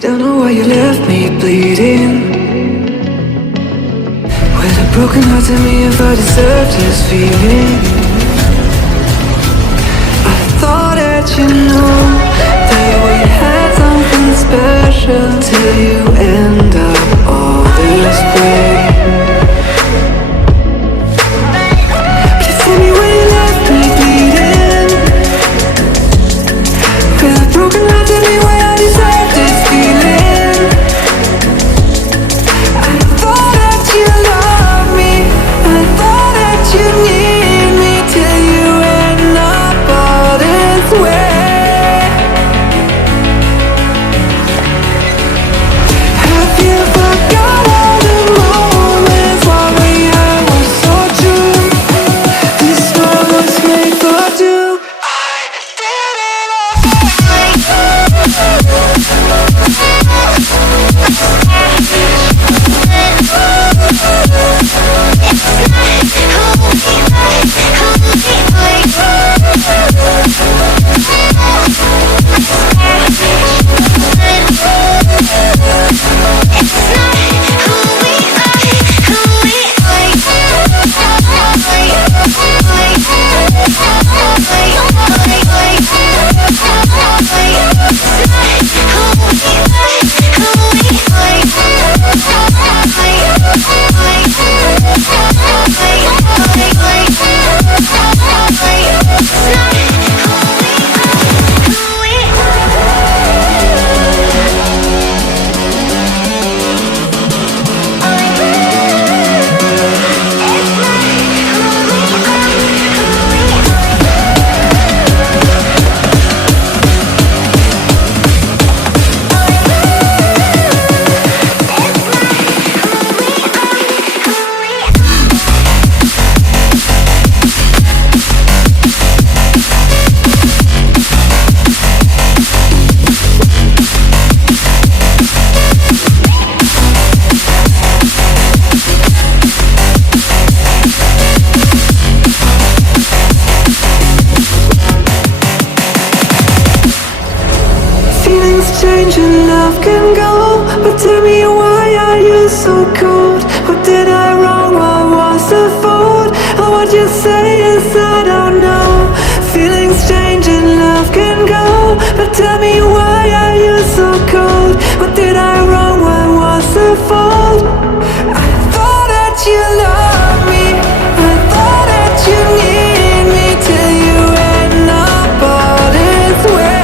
Don't know why you left me bleeding. With a broken heart, tell me if I deserve this feeling. I thought that you know that we had something special till you end up all this way. Just tell me when you left me bleeding. With a broken heart, tell me why I deserve this feeling. I thought that you loved me, I thought that you need me till you end up all this way. Have you forgot all the moments while we had was so true? This world was made for two. I did it change and love can go, but tell me why are you so cold? What did I wrong? What was the fault? Or what you say is I don't know. Feelings change and love can go, but tell me why are you so cold? What did I wrong? What was the fault? I thought that you loved me, I thought that you need me till you end up all this way.